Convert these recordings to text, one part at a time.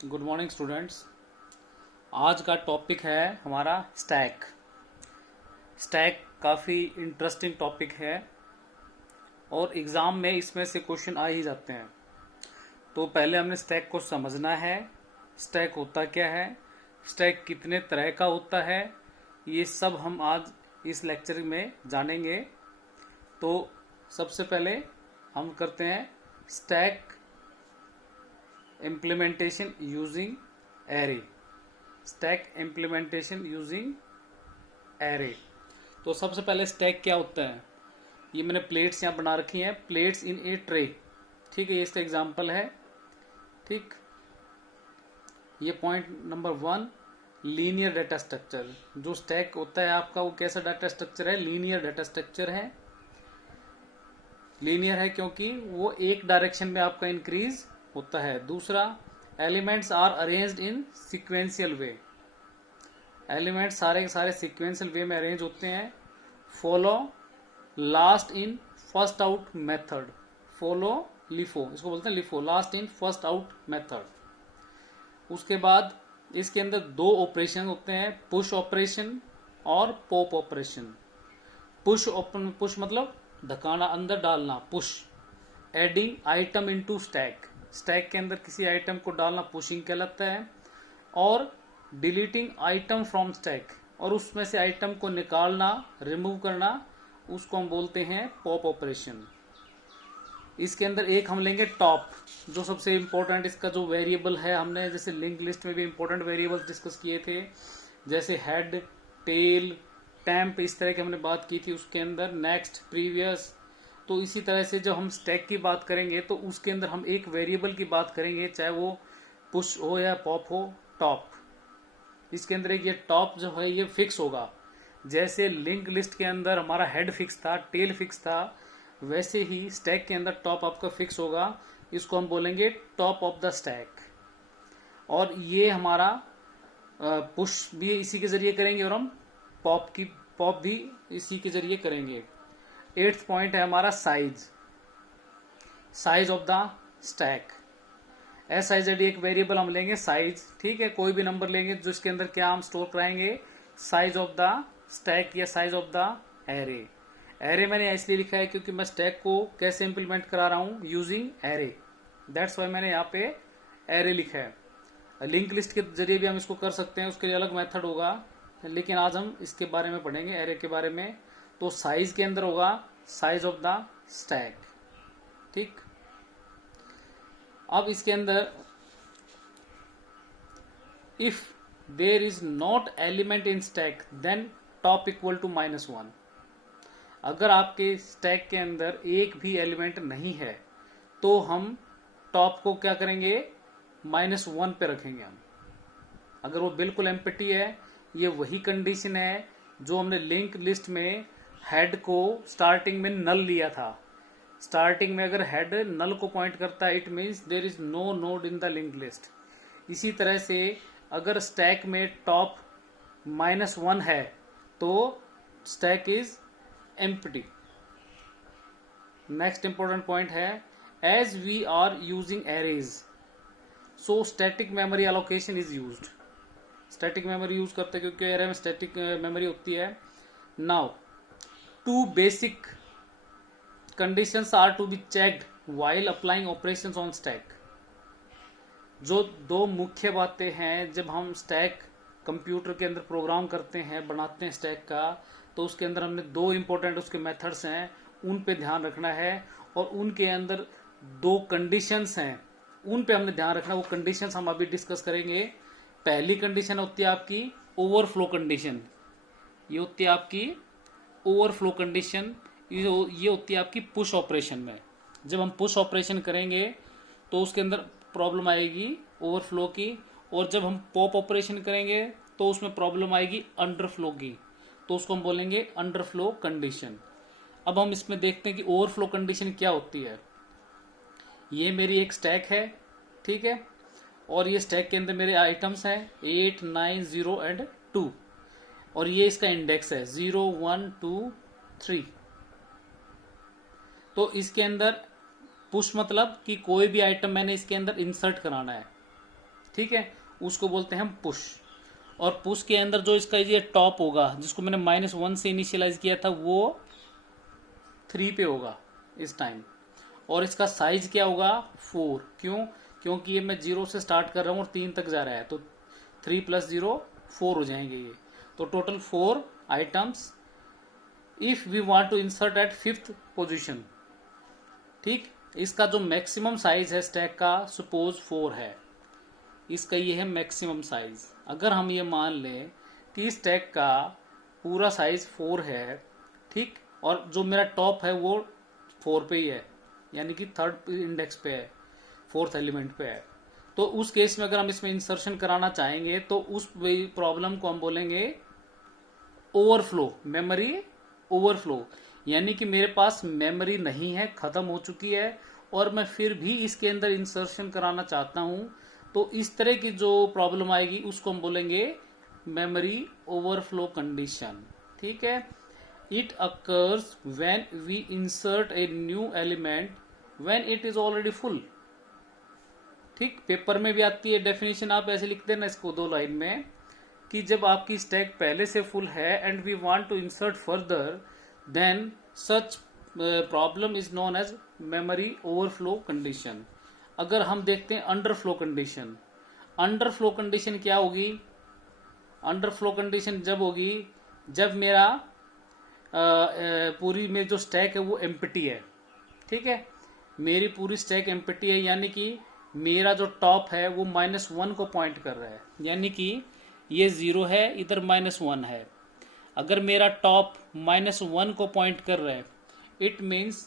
Good morning students. आज का topic है हमारा स्टैक। स्टैक काफ़ी इंटरेस्टिंग टॉपिक है और एग्ज़ाम में इसमें से क्वेश्चन आ ही जाते हैं। तो पहले हमने स्टैक को समझना है। स्टैक होता क्या है, स्टैक कितने तरह का होता है, ये सब हम आज इस लेक्चर में जानेंगे। तो सबसे पहले हम करते हैं stack implementation using array. Stack implementation using array. तो सबसे पहले स्टैक क्या होता है, ये मैंने प्लेट्स यहाँ बना रखी हैं, प्लेट्स इन ए ट्रे। ठीक है, ये इसका एग्जांपल है। ठीक, ये point number 1, linear data structure. जो स्टैक होता है आपका वो कैसा डाटा स्ट्रक्चर है, लीनियर डाटा स्ट्रक्चर है। लीनियर है क्योंकि वो एक डायरेक्शन में आपका इंक्रीज होता है। दूसरा, elements are arranged in sequential way. Element सारे के सारे सिक्वेंशियल वे में अरेंज होते हैं। Follow last in first out method. Follow LIFO, इसको बोलते हैं LIFO, last in first out method. उसके बाद इसके अंदर दो ऑपरेशन होते हैं, पुश ऑपरेशन और पॉप ऑपरेशन। पुश मतलब धकाना, अंदर डालना, push. Adding item into stack, stack के अंदर किसी आइटम को डालना पुशिंग कहलाता है। और डिलीटिंग आइटम फ्रॉम स्टैक, और उसमें से आइटम को निकालना, रिमूव करना, उसको हम बोलते हैं पॉप ऑपरेशन। इसके अंदर एक हम लेंगे टॉप, जो सबसे इंपॉर्टेंट इसका जो वेरिएबल है, हमने जैसे लिंक लिस्ट में भी इंपॉर्टेंट वेरिएबल्स डिस्कस किए थे, जैसे हेड, टेल, टैम्प, इस तरह की हमने बात की थी उसके अंदर। Next, previous. तो इसी तरह से जब हम स्टैक की बात करेंगे तो उसके अंदर हम एक वेरिएबल की बात करेंगे, चाहे वो पुश हो या पॉप हो, टॉप। इसके अंदर एक ये टॉप जो है ये फिक्स होगा। जैसे लिंक लिस्ट के अंदर हमारा हेड फिक्स था, टेल फिक्स था, वैसे ही स्टैक के अंदर टॉप आपका फिक्स होगा। इसको हम बोलेंगे टॉप ऑफ द स्टैक। और ये हमारा पुश भी इसी के जरिए करेंगे और हम पॉप भी इसी के जरिए करेंगे। 8th पॉइंट है हमारा size, size of the stack. SIZ एक वेरिएबल हम लेंगे साइज। ठीक है, कोई भी नंबर लेंगे जो इसके अंदर क्या हम स्टोर कराएंगे, साइज ऑफ द स्टैक या size of the array. Array मैंने इसलिए लिखा है क्योंकि मैं स्टैक को कैसे इंप्लीमेंट करा रहा हूं, यूजिंग एरे। दैट्स वाई मैंने यहाँ पे एरे लिखा है। लिंक लिस्ट के जरिए भी हम इसको कर सकते हैं, उसके लिए अलग मेथड होगा, लेकिन आज हम इसके बारे में पढ़ेंगे, एरे के बारे में। तो साइज के अंदर होगा साइज ऑफ द स्टैक। ठीक, अब इसके अंदर if there is not element in stack then top equal to -1। अगर आपके स्टैक के अंदर एक भी एलिमेंट नहीं है तो हम टॉप को क्या करेंगे, -1 पे रखेंगे हम। अगर वो बिल्कुल एम्प्टी है, ये वही कंडीशन है जो हमने लिंक लिस्ट में हेड को स्टार्टिंग में नल लिया था। स्टार्टिंग में अगर हेड नल को पॉइंट करता है, it means there is no node in the link list. इसी तरह से अगर स्टैक में टॉप -1 है तो stack is empty. Next important point है, as we are using arrays so static memory allocation is used. Static memory use करते हैं क्योंकि एरे में स्टैटिक मेमोरी होती है। Now two basic conditions are to be checked while applying operations on stack। जो दो मुख्य बातें हैं जब हम स्टैक कंप्यूटर के अंदर प्रोग्राम करते हैं, बनाते हैं स्टैक का, तो उसके अंदर हमने दो इंपॉर्टेंट उसके मेथड्स हैं, उन पे ध्यान रखना है। और उनके अंदर दो कंडीशंस हैं, उन पे हमने ध्यान रखना। वो कंडीशंस हम अभी डिस्कस करेंगे। पहली कंडीशन होती है आपकी ओवरफ्लो कंडीशन, ये होती है आपकी ओवरफ्लो कंडीशन। ये होती है आपकी पुश ऑपरेशन में। जब हम पुश ऑपरेशन करेंगे तो उसके अंदर प्रॉब्लम आएगी ओवरफ्लो की, और जब हम पॉप ऑपरेशन करेंगे तो उसमें प्रॉब्लम आएगी अंडरफ्लो की, तो उसको हम बोलेंगे अंडरफ्लो कंडीशन। अब हम इसमें देखते हैं कि ओवरफ्लो कंडीशन क्या होती है। ये मेरी एक स्टैक है, ठीक है, और ये स्टैक के अंदर मेरे आइटम्स हैं 8, 9, 0 एंड 2, और ये इसका इंडेक्स है 0, 1, 2, 3। तो इसके अंदर पुश मतलब कि कोई भी आइटम मैंने इसके अंदर इंसर्ट कराना है। ठीक है, उसको बोलते हैं हम पुश। और पुश के अंदर जो इसका ये टॉप होगा, जिसको मैंने -1 से इनिशियलाइज किया था, वो 3 पे होगा इस टाइम। और इसका साइज क्या होगा, 4। क्यों? क्योंकि ये मैं 0 से स्टार्ट कर रहा हूँ और 3 तक जा रहा है, तो 3 + 0 4 हो जाएंगे ये। तो total 4 items if we want to insert at 5th position. ठीक, इसका जो मैक्सिमम साइज है स्टैक का, सपोज 4 है, इसका ये है मैक्सिमम साइज। अगर हम ये मान लें कि स्टैक का पूरा साइज 4 है, ठीक, और जो मेरा टॉप है वो 4 पे ही है, यानी कि 3rd इंडेक्स पे है, 4th एलिमेंट पे है, तो उस केस में अगर हम इसमें इंसर्शन कराना चाहेंगे तो उस प्रॉब्लम को हम बोलेंगे ओवरफ्लो, मेमोरी ओवरफ्लो। यानी कि मेरे पास मेमोरी नहीं है, खत्म हो चुकी है, और मैं फिर भी इसके अंदर इंसर्शन कराना चाहता हूं, तो इस तरह की जो प्रॉब्लम आएगी उसको हम बोलेंगे मेमोरी ओवरफ्लो कंडीशन। ठीक है, it occurs when we insert a new element when it is already full. ठीक, पेपर में भी आती है डेफिनेशन, आप ऐसे लिख देना इसको 2 लाइन में, कि जब आपकी स्टैक पहले से फुल है and we want to insert further, then such problem is known as memory overflow condition. अगर हम देखते हैं अंडरफ्लो कंडीशन, अंडरफ्लो कंडीशन क्या होगी? अंडरफ्लो कंडीशन जब होगी जब मेरा पूरी में जो स्टैक है वो एम्प्टी है। ठीक है, मेरी पूरी स्टैक एम्प्टी है, यानी कि मेरा जो टॉप है वो -1 को पॉइंट कर रहा है, यानी कि ये 0 है, इधर -1 है। अगर मेरा टॉप -1 को पॉइंट कर रहा है, इट मीन्स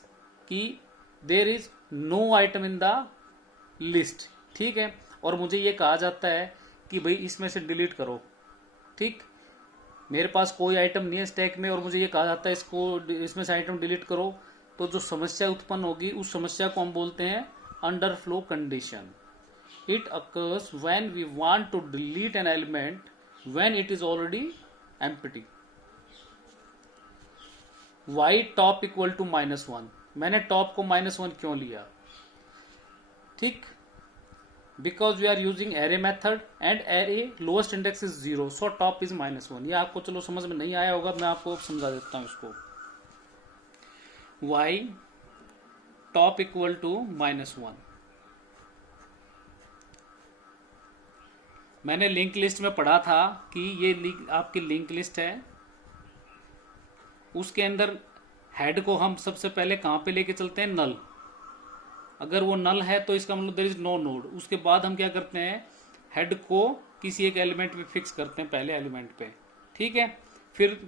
कि there is no item in the list. ठीक है, और मुझे ये कहा जाता है कि भाई इसमें से डिलीट करो। ठीक, मेरे पास कोई आइटम नहीं है स्टैक में और मुझे ये कहा जाता है इसमें से आइटम डिलीट करो, तो जो समस्या उत्पन्न होगी उस समस्या को हम बोलते हैं underflow condition. It occurs when we want to delete an element when it is already empty. Why top equal to -1, मैंने टॉप को -1 क्यों लिया? ठीक, because we are using array method and array lowest index is 0, so top is -1। ये आपको चलो समझ में नहीं आया होगा, मैं आपको समझा देता हूं इसको। वाई टॉप इक्वल टू -1, मैंने लिंक लिस्ट में पढ़ा था कि ये आपकी लिंक लिस्ट है, उसके अंदर हेड को हम सबसे पहले कहाँ पे लेके चलते हैं? नल। अगर वो नल है तो इसका मतलब देयर इज नो नोड। उसके बाद हम क्या करते हैं? हेड को किसी एक एलिमेंट पे फिक्स करते हैं, पहले एलिमेंट पे। ठीक है, फिर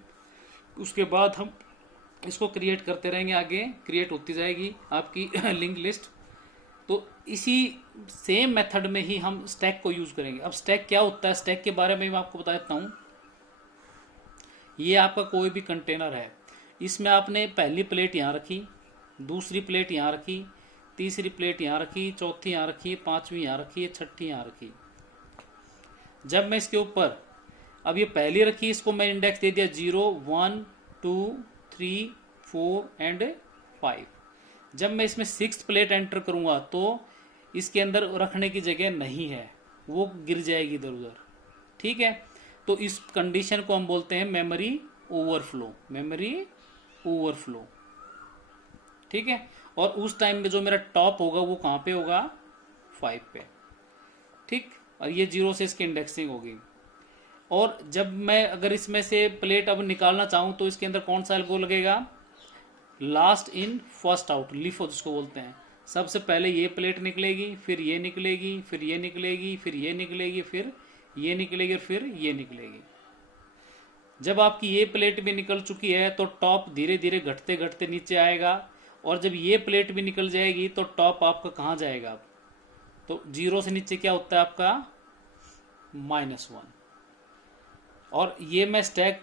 उसके बाद हम इसको क्रिएट करते रहेंगे, आगे क्रिएट होती जाएगी आपकी लिंक लिस्ट। तो इसी सेम मेथड में ही हम स्टैक को यूज करेंगे। अब स्टैक क्या होता है, स्टैक के बारे में मैं आपको बता देता हूँ। ये आपका कोई भी कंटेनर है, इसमें आपने पहली प्लेट यहाँ रखी, दूसरी प्लेट यहाँ रखी, तीसरी प्लेट यहाँ रखी, चौथी यहाँ रखी, पांचवी यहाँ रखी, छठी यहाँ रखी। जब मैं इसके ऊपर, अब ये पहली रखी, इसको मैं इंडेक्स दे दिया 0, 1, 2, 3, 4 एंड 5। जब मैं इसमें 6th प्लेट एंटर करूंगा तो इसके अंदर रखने की जगह नहीं है, वो गिर जाएगी इधर उधर। ठीक है, तो इस कंडीशन को हम बोलते हैं मेमोरी ओवरफ्लो, मेमोरी ओवरफ्लो। ठीक है, और उस टाइम में जो मेरा टॉप होगा वो कहाँ पे होगा? 5 पे। ठीक, और ये 0 से इसकी इंडेक्सिंग होगी। और जब मैं अगर इसमें से प्लेट अब निकालना चाहूं तो इसके अंदर कौन सा एल्गो लगेगा? Last in first out, LIFO जिसको बोलते हैं। सबसे पहले ये प्लेट निकलेगी, फिर ये निकलेगी, फिर ये निकलेगी, फिर ये निकलेगी, फिर ये निकलेगी, फिर ये निकलेगी। जब आपकी ये प्लेट भी निकल चुकी है तो टॉप धीरे धीरे घटते घटते नीचे आएगा, और जब ये प्लेट भी निकल जाएगी तो टॉप आपका कहाँ जाएगा? तो 0 से नीचे क्या होता है आपका? -1। और ये मैं स्टैक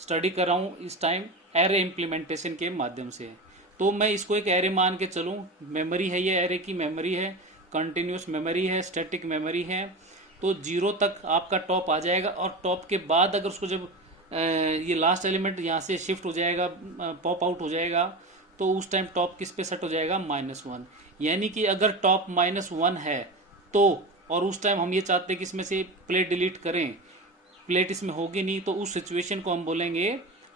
स्टडी कर रहा हूँ इस टाइम एरे इम्प्लीमेंटेशन के माध्यम से, तो मैं इसको एक एरे मान के चलूँ। मेमोरी है, ये एरे की मेमोरी है, कंटिन्यूस मेमोरी है, स्टैटिक मेमोरी है। तो 0 तक आपका टॉप आ जाएगा, और टॉप के बाद अगर उसको जब ये लास्ट एलिमेंट यहाँ से शिफ्ट हो जाएगा, पॉप आउट हो जाएगा, तो उस टाइम टॉप किस पे सेट हो जाएगा? -1। यानी कि अगर टॉप -1 है तो और उस टाइम हम ये चाहते हैं कि इसमें से प्लेट डिलीट करें, प्लेट इसमें होगी नहीं, तो उस सिचुएशन को हम बोलेंगे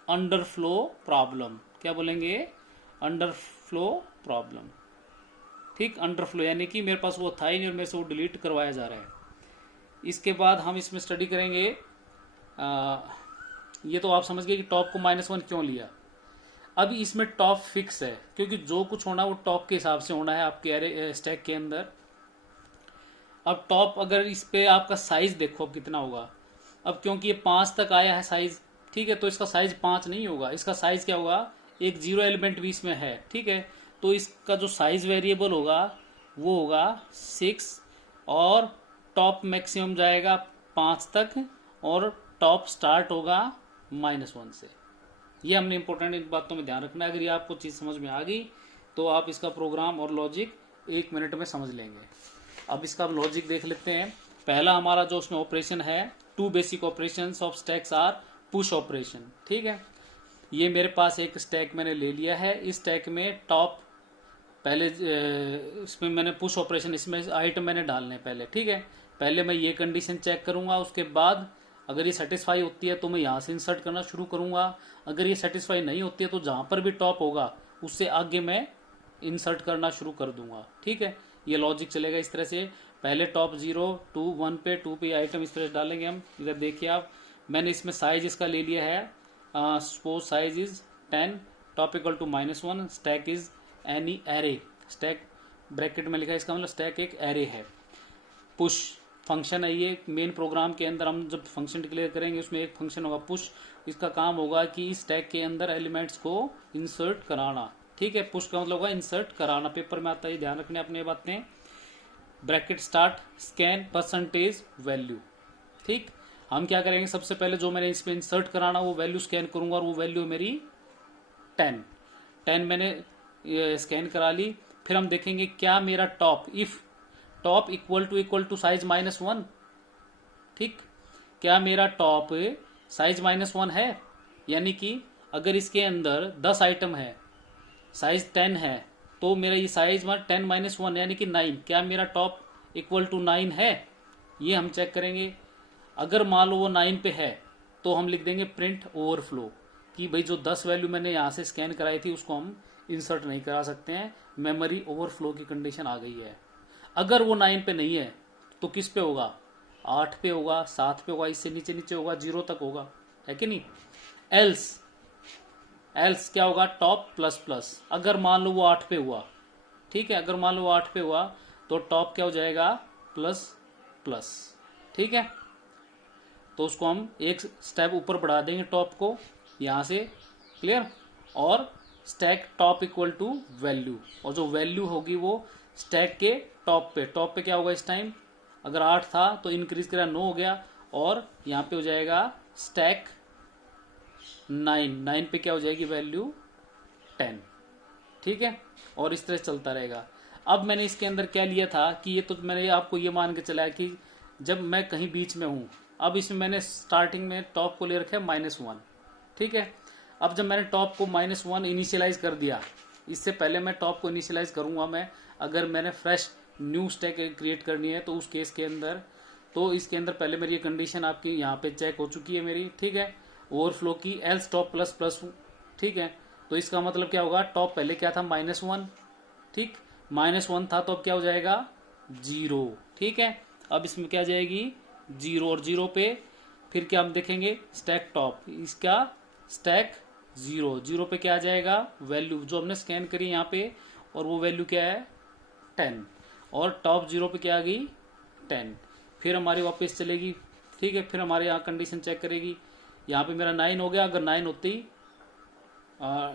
अंडरफ्लो प्रॉब्लम। क्या बोलेंगे? Underflow problem. ठीक, अंडरफ्लो यानी कि मेरे पास वो था ही नहीं और मेरे से वो डिलीट करवाया जा रहा है। इसके बाद हम इसमें स्टडी करेंगे, ये तो आप समझ गए कि टॉप को -1 क्यों लिया। अब इसमें टॉप फिक्स है, क्योंकि जो कुछ होना है वो टॉप के हिसाब से होना है आपके एरे स्टैक के अंदर। अब टॉप, अगर इस पे आपका साइज देखो अब कितना होगा। अब क्योंकि ये 5 तक आया है साइज, ठीक है, तो इसका साइज 5 नहीं होगा, इसका साइज क्या होगा, एक 0 एलिमेंट भी इसमें है, ठीक है, तो इसका जो साइज वेरिएबल होगा वो होगा 6, और टॉप मैक्सिमम जाएगा 5 तक, और टॉप स्टार्ट होगा -1 से। ये हमने इंपॉर्टेंट इन बातों में ध्यान रखना है। अगर ये आपको चीज़ समझ में आ गई तो आप इसका प्रोग्राम और लॉजिक 1 मिनट में समझ लेंगे। अब इसका लॉजिक देख लेते हैं। पहला हमारा जो उसमें ऑपरेशन है, 2 basic operations of stacks are push operation, ठीक है। ये मेरे पास एक स्टैक मैंने ले लिया है, इस स्टैक में टॉप पहले इसमें मैंने पुश ऑपरेशन, इसमें आइटम मैंने डालने पहले, ठीक है। पहले मैं ये कंडीशन चेक करूंगा, उसके बाद अगर ये सेटिस्फाई होती है तो मैं यहाँ से इंसर्ट करना शुरू करूंगा। अगर ये सेटिस्फाई नहीं होती है तो जहाँ पर भी टॉप होगा उससे आगे मैं इंसर्ट करना शुरू कर दूंगा, ठीक है। ये लॉजिक चलेगा इस तरह से, पहले टॉप 0 2 1 पे 2 पे आइटम इस तरह से डालेंगे हम। इधर देखिए आप, मैंने इसमें साइज इसका ले लिया है, suppose size is 10, top equal to -1, stack is any array, stack bracket में लिखा है, इसका मतलब स्टैक एक एरे है। पुश फंक्शन है, ये मेन प्रोग्राम के अंदर हम जब फंक्शन डिक्लेयर करेंगे उसमें एक फंक्शन होगा पुश, इसका काम होगा कि इस स्टैक के अंदर एलिमेंट्स को इंसर्ट कराना, ठीक है। पुश का मतलब होगा इंसर्ट कराना, पेपर में आता है, ध्यान रखने अपने बातें। Bracket start scan percentage value, ठीक। हम क्या करेंगे, सबसे पहले जो मैंने इस पर इंसर्ट कराना वो वैल्यू स्कैन करूंगा, और वो वैल्यू मेरी 10 मैंने स्कैन करा ली। फिर हम देखेंगे क्या मेरा top, if top equal to size -1, ठीक, क्या मेरा टॉप साइज -1 है, यानी कि अगर इसके अंदर 10 आइटम है, साइज 10 है, तो मेरा ये साइज 10 -1 यानी कि 9, क्या मेरा टॉप इक्वल टू 9 है, ये हम चेक करेंगे। अगर मान लो वो 9 पे है तो हम लिख देंगे प्रिंट ओवरफ्लो, कि भाई जो 10 वैल्यू मैंने यहाँ से स्कैन कराई थी उसको हम इंसर्ट नहीं करा सकते हैं, मेमोरी ओवरफ्लो की कंडीशन आ गई है। अगर वो 9 पे नहीं है तो किस पे होगा, 8 पे होगा, 7 पे होगा, इससे नीचे नीचे होगा, 0 तक होगा, है कि नहीं। एल्स क्या होगा, टॉप प्लस प्लस, अगर मान लो वो 8 पे हुआ, ठीक है, अगर मान लो वो 8 पे हुआ तो टॉप क्या हो जाएगा, प्लस प्लस, ठीक है। तो उसको हम एक स्टेप ऊपर बढ़ा देंगे टॉप को यहाँ से, क्लियर। और stack top equal to value, और जो वैल्यू होगी वो स्टैक के टॉप पे क्या होगा इस टाइम, अगर 8 था तो इंक्रीज करा 9 हो गया, और यहाँ पे हो जाएगा स्टैक 9 पे क्या हो जाएगी वैल्यू 10, ठीक है। और इस तरह चलता रहेगा। अब मैंने इसके अंदर क्या लिया था कि ये तो मैंने आपको ये मान के चलाया कि जब मैं कहीं बीच में हूँ, अब इसमें मैंने स्टार्टिंग में टॉप को ले रखा है -1, ठीक है। अब जब मैंने टॉप को -1 इनिशियलाइज कर दिया, इससे पहले मैं टॉप को इनिशियलाइज करूंगा मैं, अगर मैंने फ्रेश न्यू स्टैक क्रिएट करनी है तो उस केस के अंदर, तो इसके अंदर पहले मेरी ये कंडीशन आपकी यहाँ पे चेक हो चुकी है मेरी, ठीक है, ओवरफ्लो की, एल्स टॉप प्लस प्लस, ठीक है। तो इसका मतलब क्या होगा, टॉप पहले क्या था -1, ठीक, -1 था तो अब क्या हो जाएगा 0, ठीक है। अब इसमें क्या जाएगी 0, और 0 पे फिर क्या हम देखेंगे, स्टैक टॉप, इसका स्टैक 0 पे क्या आ जाएगा वैल्यू जो हमने स्कैन करी यहाँ पे, और वो वैल्यू क्या है 10, और टॉप 0 पे क्या आ गई 10, फिर हमारी वापस चलेगी, ठीक है। फिर हमारे यहाँ कंडीशन चेक करेगी, यहाँ पे मेरा 9 हो गया, अगर 9 होती,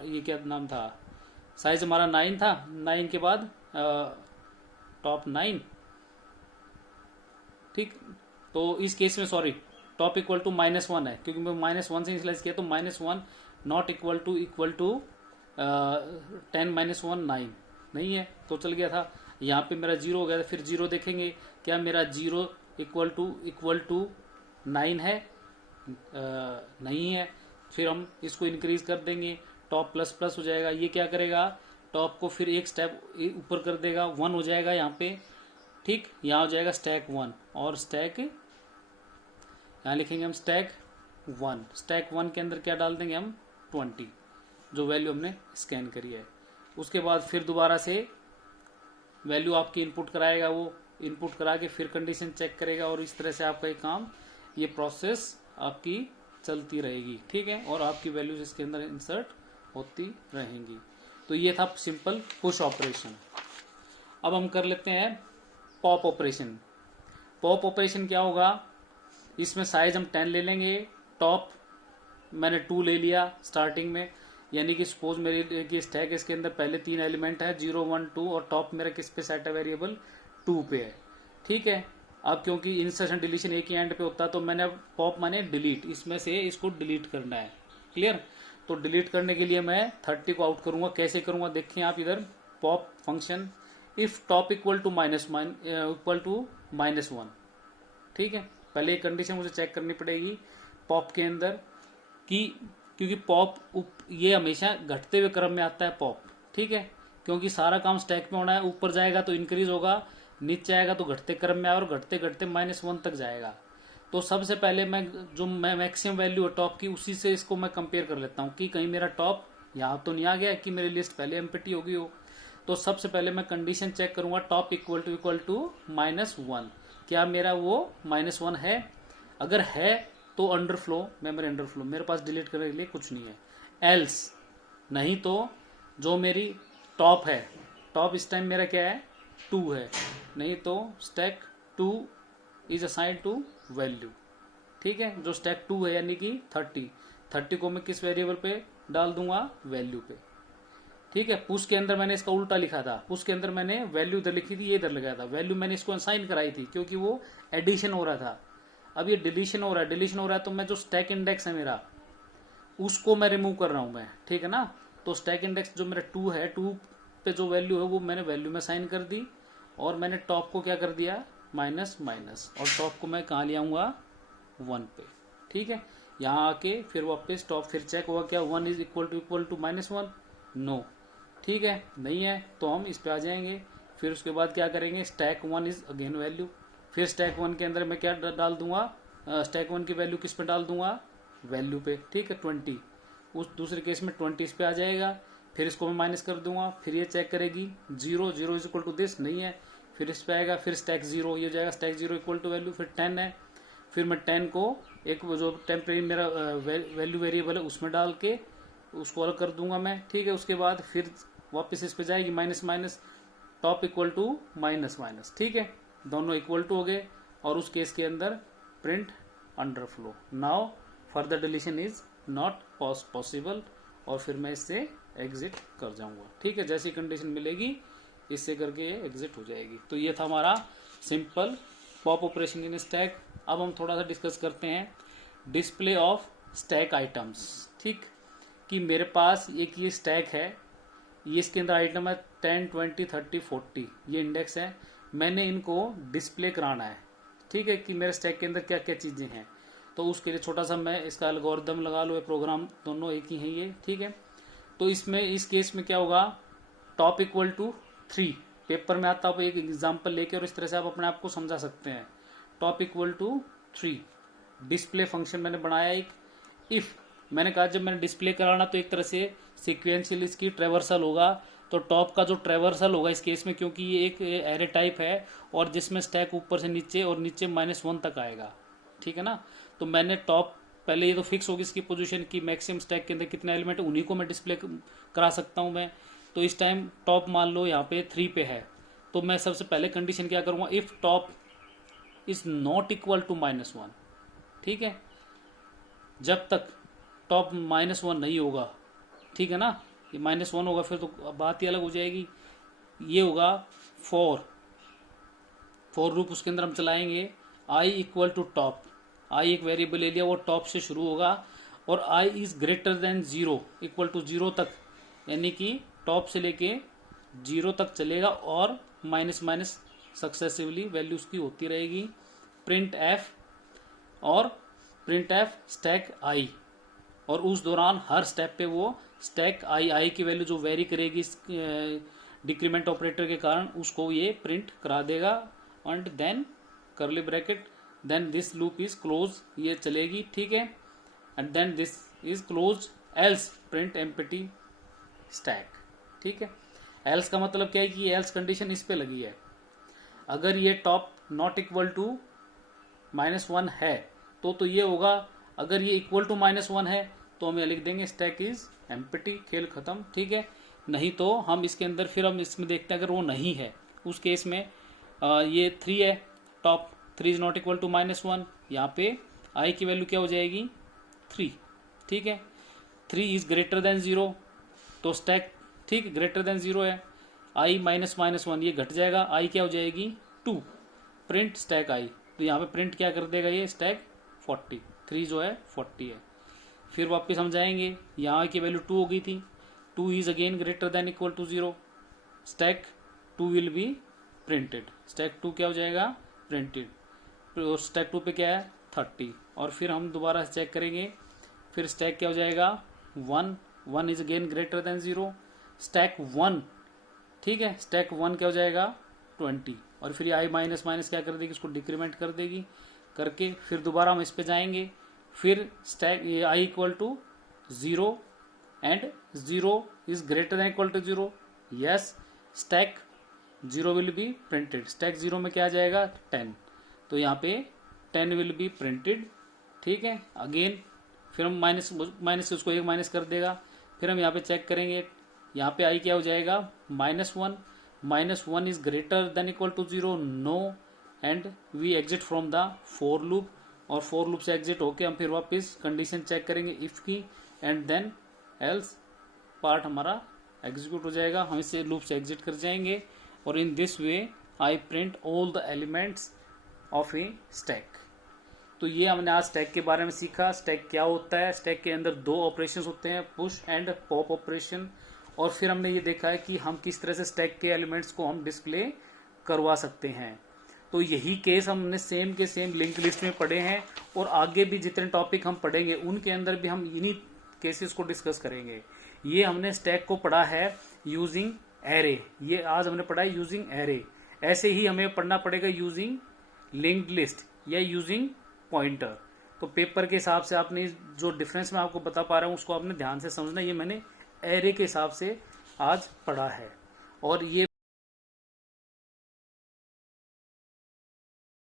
ये क्या नाम था, साइज हमारा 9 था, 9 के बाद टॉप 9, ठीक। तो इस केस में सॉरी, टॉप इक्वल टू -1 है, क्योंकि मैं -1 से इनिशियलाइज किया, तो -1 नॉट इक्वल टू 10 -1 9 नहीं है, तो चल गया था। यहाँ पे मेरा 0 हो गया था, फिर 0 देखेंगे, क्या मेरा 0 इक्वल टू 9 है, नहीं है, फिर हम इसको इंक्रीज कर देंगे, टॉप प्लस प्लस हो जाएगा, ये क्या करेगा, टॉप को फिर एक स्टेप ऊपर कर देगा, 1 हो जाएगा यहाँ पे, ठीक, यहाँ हो जाएगा स्टैक 1 और स्टैक, यहाँ लिखेंगे हम स्टैक 1। स्टैक 1 के अंदर क्या डाल देंगे हम 20, जो वैल्यू हमने स्कैन करी है। उसके बाद फिर दोबारा से वैल्यू आपकी इनपुट कराएगा, वो इनपुट करा के फिर कंडीशन चेक करेगा, और इस तरह से आपका ये काम, ये प्रोसेस आपकी चलती रहेगी। ठीक है, और आपकी वैल्यूज इसके अंदर इंसर्ट होती रहेंगी। तो ये था सिंपल पुश ऑपरेशन। अब हम कर लेते हैं पॉप ऑपरेशन। पॉप ऑपरेशन क्या होगा, इसमें साइज हम 10 ले लेंगे, टॉप मैंने 2 ले लिया स्टार्टिंग में, यानी कि सपोज मेरी की स्टैक इसके अंदर पहले 3 एलिमेंट है 0 1 2, और टॉप मेरा किस पे सेट है, वेरिएबल 2 पे है। ठीक है, अब क्योंकि इंसर्शन डिलीशन एक ही एंड पे होता है, तो मैंने अब पॉप माने डिलीट, इसमें से इसको डिलीट करना है। क्लियर, तो डिलीट करने के लिए मैं 30 को आउट करूंगा। कैसे करूंगा देखिए आप इधर, pop function if top equal to -1। ठीक है, पहले एक कंडीशन मुझे चेक करनी पड़ेगी पॉप के अंदर कि, क्योंकि पॉप ये हमेशा घटते हुए क्रम में आता है पॉप। ठीक है, क्योंकि सारा काम स्टैक में होना है, ऊपर जाएगा तो इंक्रीज होगा, नीचे आएगा तो घटते क्रम में आएगा, और घटते घटते -1 तक जाएगा। तो सबसे पहले मैं जो मैक्सिमम वैल्यू है टॉप की, उसी से इसको मैं कंपेयर कर लेता हूँ कि कहीं मेरा टॉप यहाँ तो नहीं आ गया कि मेरी लिस्ट पहले एम्प्टी होगी हो। तो सबसे पहले मैं कंडीशन चेक करूंगा टॉप इक्वल टू -1, क्या मेरा वो -1 है। अगर है तो अंडरफ्लो, मेमोरी अंडरफ्लो, मेरे पास डिलीट करने के लिए कुछ नहीं है। एल्स नहीं तो जो मेरी टॉप है, टॉप इस टाइम मेरा क्या है 2 है, नहीं तो stack 2 is assigned to value. ठीक है, जो स्टैक 2 है यानी कि 30 को मैं किस वेरिएबल पे डाल दूंगा, वैल्यू पे। ठीक है, पुश के अंदर मैंने इसका उल्टा लिखा था, पुश के अंदर मैंने वैल्यू इधर लिखी थी, ये इधर लगाया था। वैल्यू मैंने इसको असाइन कराई थी क्योंकि वो एडिशन हो रहा था। अब ये डिलीशन हो रहा है, डिलीशन हो रहा है, तो मैं जो स्टैक इंडेक्स है मेरा, उसको मैं रिमूव कर रहा हूं मैं। ठीक है ना, तो स्टैक इंडेक्स जो मेरा 2 है, 2 पे जो वैल्यू है वो मैंने वैल्यू में साइन कर दी, और मैंने टॉप को क्या कर दिया माइनस, और टॉप को मैं कहाँ ले आऊंगा 1 पे। ठीक है, यहाँ आके फिर वापस टॉप फिर चेक हुआ क्या 1 इज इक्वल टू -1, नो। ठीक है, नहीं है तो हम इस पे आ जाएंगे। फिर उसके बाद क्या करेंगे, स्टैक 1 इज अगेन वैल्यू, फिर स्टैक 1 के अंदर मैं क्या डाल दूंगा, स्टैक 1 की वैल्यू किस पे डाल दूंगा, वैल्यू पे। ठीक है, 20, उस दूसरे केस में 20 इस पे आ जाएगा, फिर इसको मैं माइनस कर दूंगा, फिर ये चेक करेगी 0 इज इक्वल टू दिस, नहीं है, फिर इस पे आएगा, फिर स्टैक 0, ये जाएगा स्टैक 0 इक्वल टू वैल्यू, फिर 10 है, फिर मैं 10 को एक जो टेम्परेरी मेरा वैल्यू वेरिएबल है उसमें डाल के उसको अलग कर दूंगा मैं। ठीक है, उसके बाद फिर वापस इस पे जाएगी minus, top equal to minus. ठीक है, दोनों इक्वल टू हो गए, और उस केस के अंदर print underflow, now further deletion is not possible, और फिर मैं इससे एग्जिट कर जाऊंगा। ठीक है, जैसी कंडीशन मिलेगी इससे करके ये एग्जिट हो जाएगी। तो ये था हमारा simple pop operation in stack. अब हम थोड़ा सा डिस्कस करते हैं डिस्प्ले ऑफ स्टैक आइटम्स। ठीक, कि मेरे पास एक ये स्टैक है, ये इसके अंदर आइटम है 10 20 30 40, ये इंडेक्स है, मैंने इनको डिस्प्ले कराना है। ठीक है, कि मेरे स्टैक के अंदर क्या क्या चीज़ें हैं, तो उसके लिए छोटा सा मैं इसका एल्गोरिदम लगा लो, प्रोग्राम दोनों एक ही हैं ये। ठीक है, तो इसमें इस केस में क्या होगा, टॉप इक्वल टू 3, पेपर में आता है एक एग्जाम्पल लेके, और इस तरह से आप अपने आप को समझा सकते हैं। Top equal to 3, display function मैंने बनाया एक। इफ मैंने कहा जब मैंने डिस्प्ले कराना तो एक तरह से सिक्वेंशियल इसकी ट्रेवर्सल होगा, तो टॉप का जो ट्रेवर्सल होगा इस केस में, क्योंकि ये एक एरे टाइप है और जिसमें स्टैक ऊपर से नीचे और नीचे -1 तक आएगा। ठीक है ना, तो मैंने टॉप पहले ये तो फिक्स होगी इसकी पोजीशन की मैक्सिमम स्टैक के अंदर कितने एलिमेंट है, उन्हीं को मैं डिस्प्ले करा सकता हूं मैं। तो इस टाइम टॉप मान लो यहाँ पे 3 पे है, तो मैं सबसे पहले कंडीशन क्या करूंगा, if top is not equal to -1। ठीक है, जब तक टॉप -1 नहीं होगा, ठीक है ना, ये -1 होगा फिर तो बात ही अलग हो जाएगी। ये होगा फॉर लूप, उसके अंदर हम चलाएंगे i equal to top, i एक वेरिएबल ले लिया, वो टॉप से शुरू होगा, और i is greater than 0 equal to 0 तक, यानी कि टॉप से लेके 0 तक चलेगा, और माइनस सक्सेसिवली वैल्यू उसकी होती रहेगी। प्रिंट एफ और प्रिंट एफ स्टैक i, और उस दौरान हर स्टेप पे वो स्टैक आई की वैल्यू जो वेरी करेगी डिक्रीमेंट ऑपरेटर के कारण, उसको ये प्रिंट करा देगा and then curly bracket, then this loop is close, ये चलेगी, ठीक है, and then this is close, else print empty stack, ठीक है। एल्स का मतलब क्या है कि एल्स कंडीशन इस पे लगी है, अगर ये टॉप नॉट इक्वल टू -1 है तो ये होगा, अगर ये इक्वल टू -1 है तो हम ये लिख देंगे स्टैक इज एम्प्टी, खेल खत्म, ठीक है। नहीं तो हम इसके अंदर फिर हम इसमें देखते हैं, अगर वो नहीं है उस केस में ये 3 है, top 3 is not equal to -1, यहाँ पे आई की वैल्यू क्या हो जाएगी 3, ठीक है। 3 इज ग्रेटर देन 0 तो स्टैक, ठीक, ग्रेटर देन 0 है, आई -1 ये घट जाएगा, आई क्या हो जाएगी 2, प्रिंट स्टैक आई, तो यहाँ पे प्रिंट क्या कर देगा ये स्टैक 40, 3 जो है 40 है। फिर वापस हम जाएंगे, यहाँ की वैल्यू 2 हो गई थी, 2 is again greater than equal to 0, stack 2 will be printed, stack 2 क्या हो जाएगा प्रिंटेड, तो स्टैक 2 पे क्या है 30, और फिर हम दोबारा चेक करेंगे, फिर स्टैक क्या हो जाएगा 1, 1 is again greater than 0, stack 1, ठीक है, स्टैक 1 क्या हो जाएगा 20, और फिर आई माइनस माइनस क्या कर देगी, इसको डिक्रीमेंट कर देगी, करके फिर दोबारा हम इस पे जाएंगे, फिर stack i equal to 0 and 0 is greater than equal to 0, yes, stack 0 will be printed, stack 0 में क्या आ जाएगा 10, तो यहाँ पे 10 विल बी प्रिंटेड, ठीक है। अगेन फिर हम माइनस से उसको 1 माइनस कर देगा, फिर हम यहाँ पे चेक करेंगे, यहाँ पे आई क्या हो जाएगा -1, -1 is greater than equal to 0, no, and we exit from the for loop, और फोर लूप से एग्जिट होके हम फिर वापस कंडीशन चेक करेंगे इफ की, एंड देन एल्स पार्ट हमारा एग्जीक्यूट हो जाएगा, हम इसे लूप से एग्जिट कर जाएंगे, और in this way I print all the elements of A stack. तो ये हमने आज स्टैक के बारे में सीखा, स्टैक क्या होता है, स्टैक के अंदर 2 ऑपरेशंस होते हैं, पुश एंड पॉप ऑपरेशन, और फिर हमने ये देखा है कि हम किस तरह से स्टैक के एलिमेंट्स को हम डिस्प्ले करवा सकते हैं। तो यही केस हमने सेम के सेम लिंक लिस्ट में पढ़े हैं, और आगे भी जितने टॉपिक हम पढ़ेंगे उनके अंदर भी हम इन्हीं केसेस को डिस्कस करेंगे। ये हमने स्टैक को पढ़ा है यूजिंग एरे, ये आज हमने पढ़ा है यूजिंग एरे, ऐसे ही हमें पढ़ना पड़ेगा यूजिंग लिंक्ड लिस्ट या यूजिंग पॉइंटर। तो पेपर के हिसाब से आपने जो डिफरेंस मैं आपको बता पा रहा हूँ उसको आपने ध्यान से समझना, ये मैंने एरे के हिसाब से आज पढ़ा है, और ये